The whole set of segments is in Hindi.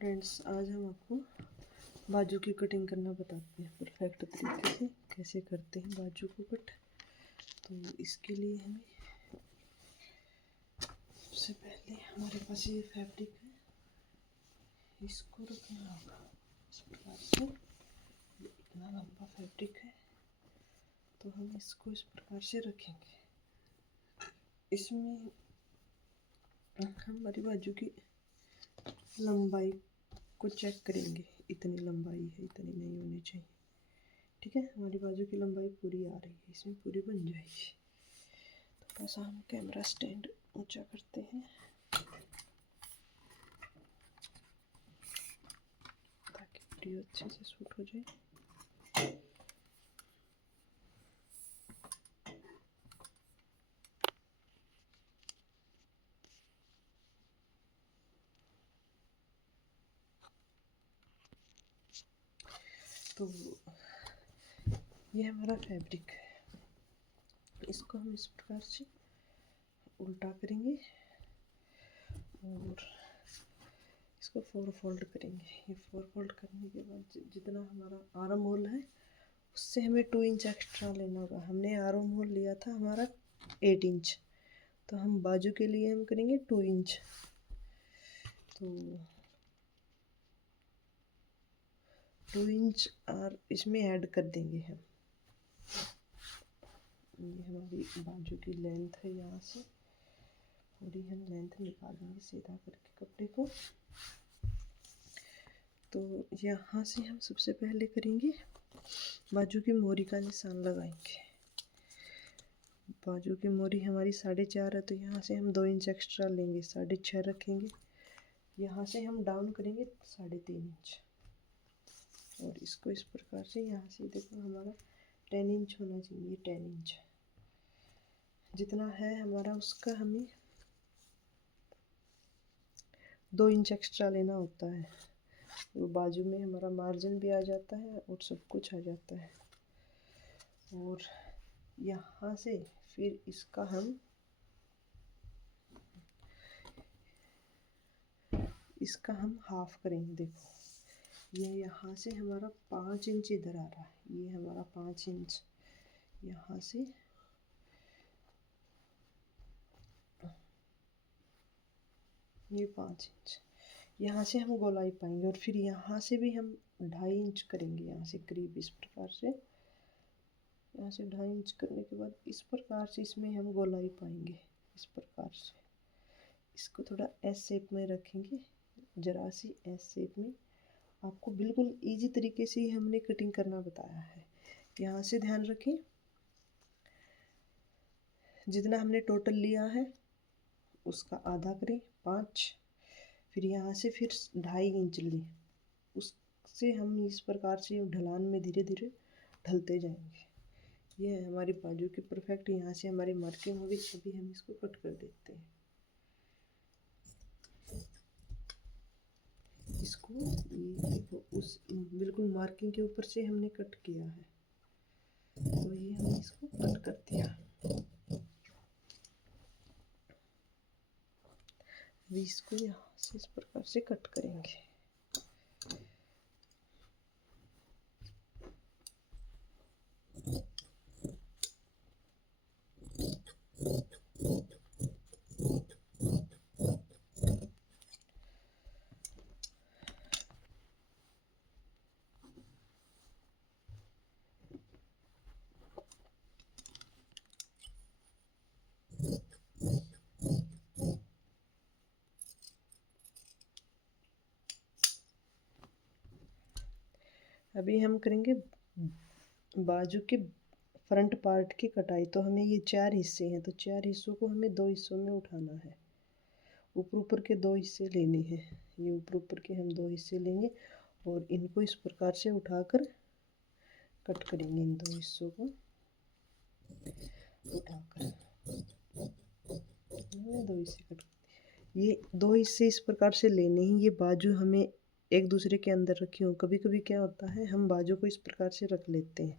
फ्रेंड्स, आज हम आपको बाजू की कटिंग करना बताते हैं परफेक्ट तरीके से कैसे करते हैं बाजू को कट। तो इसके लिए हमें सबसे पहले हमारे पास ये फैब्रिक है, इसको रखना होगा इस प्रकार से। इतना लंबा फैब्रिक है तो हम इसको इस प्रकार से रखेंगे। इसमें हमारी बाजू की लंबाई को चेक करेंगे, इतनी लंबाई है, इतनी नहीं होनी चाहिए। ठीक है, हमारी बाजू की लंबाई पूरी आ रही है, इसमें पूरी बन जाएगी। थोड़ा सा हम कैमरा स्टैंड ऊंचा करते हैं ताकि वीडियो अच्छे से शूट हो जाए। तो ये हमारा फैब्रिक है, इसको हम इस प्रकार से उल्टा करेंगे और इसको 4 फोल्ड करेंगे। ये 4 फोल्ड करने के बाद जितना हमारा आर्म होल है उससे हमें 2 इंच एक्स्ट्रा लेना होगा। हमने आर्म होल लिया था हमारा 8 इंच, तो हम बाजू के लिए हम करेंगे 2 इंच। तो 2 इंच और इसमें ऐड कर देंगे हम। ये हमारी बाजू की लेंथ है, यहाँ से पूरी हम लेंथ निकालेंगे सीधा करके कपड़े को। तो यहाँ से हम सबसे पहले करेंगे बाजू की मोरी का निशान लगाएंगे। बाजू की मोरी हमारी 4.5 है, तो यहाँ से हम 2 इंच एक्स्ट्रा लेंगे, 6.5 रखेंगे। यहाँ से हम डाउन करेंगे 3.5 इंच और इसको इस प्रकार से यहाँ से देखो हमारा 10 इंच होना चाहिए। 10 इंच जितना है हमारा उसका हमें 2 इंच एक्स्ट्रा लेना होता है। तो बाजू में हमारा मार्जिन भी आ जाता है और सब कुछ आ जाता है। और यहाँ से फिर इसका हम हाफ करेंगे। देखो ये यहाँ से हमारा 5 इंच इधर आ रहा है, ये हमारा 5 इंच यहाँ से ये 5 इंच यहाँ से हम गोलाई पाएंगे और फिर यहाँ से भी हम 2.5 इंच करेंगे, यहाँ से करीब इस प्रकार से। यहाँ से 2.5 इंच करने के बाद इस प्रकार से इसमें हम गोलाई पाएंगे इस प्रकार से। इसको थोड़ा एस शेप में रखेंगे, जरा सी एस शेप में। आपको बिल्कुल इजी तरीके से ही हमने कटिंग करना बताया है। यहाँ से ध्यान रखें, जितना हमने टोटल लिया है उसका आधा करें 5, फिर यहाँ से फिर 2.5 इंच लें, उससे हम इस प्रकार से ढलान में धीरे धीरे ढलते जाएंगे। ये है हमारी बाजू की परफेक्ट। यहाँ से हमारी मार्किंग होगी, अभी हम इसको कट कर देते हैं। इसको ये देखो उस बिल्कुल मार्किंग के ऊपर से हमने कट किया है, तो ये हमने इसको कट कर दिया। अभी इसको यहाँ से इस प्रकार से कट करेंगे। अभी हम करेंगे बाजू के फ्रंट पार्ट की कटाई। तो हमें ये 4 हिस्से हैं, तो 4 हिस्सों को हमें 2 हिस्सों में उठाना है। ऊपर ऊपर के 2 हिस्से लेने हैं, ये ऊपर ऊपर के हम 2 हिस्से लेंगे और इनको इस प्रकार से उठाकर कट करेंगे। इन 2 हिस्सों को उठाकर 2 हिस्से कट। ये 2 हिस्से इस प्रकार से लेने हैं। ये बाजू हमें एक दूसरे के अंदर रखी हो। कभी कभी क्या होता है, हम बाजू को इस प्रकार से रख लेते हैं,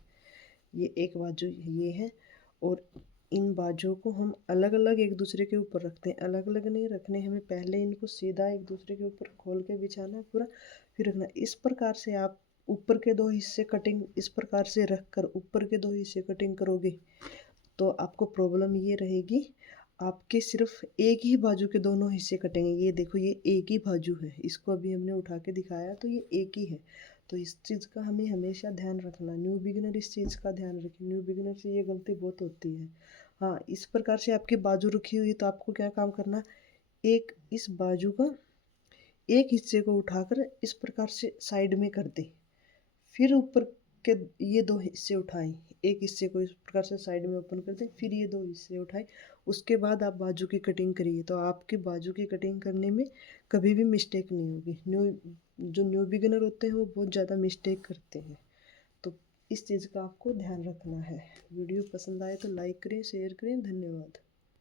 ये एक बाजू ये है और इन बाजुओं को हम अलग अलग एक दूसरे के ऊपर रखते हैं, अलग अलग नहीं रखने, हमें पहले इनको सीधा एक दूसरे के ऊपर खोल के बिछाना है पूरा, फिर रखना। इस प्रकार से आप ऊपर के दो हिस्से कटिंग इस प्रकार से रख कर ऊपर के दो हिस्से कटिंग करोगे तो आपको प्रॉब्लम ये रहेगी, आपके सिर्फ एक ही बाजू के दोनों हिस्से कटेंगे। ये देखो ये एक ही बाजू है, इसको अभी हमने उठा के दिखाया तो ये एक ही है। तो इस चीज़ का हमें हमेशा ध्यान रखना, न्यू बिगिनर इस चीज़ का ध्यान रखें, न्यू बिगिनर से ये गलती बहुत होती है। हाँ, इस प्रकार से आपकी बाजू रखी हुई तो आपको क्या काम करना, एक इस बाजू का एक हिस्से को उठाकर इस प्रकार से साइड में कर दे, फिर ऊपर के ये दो हिस्से उठाएं, एक हिस्से को इस प्रकार से साइड में ओपन कर दें, फिर ये दो हिस्से उठाएं, उसके बाद आप बाजू की कटिंग करिए तो आपकी बाजू की कटिंग करने में कभी भी मिस्टेक नहीं होगी। जो न्यू बिगिनर होते हैं वो बहुत ज़्यादा मिस्टेक करते हैं, तो इस चीज़ का आपको ध्यान रखना है। वीडियो पसंद आए तो लाइक करें, शेयर करें। धन्यवाद।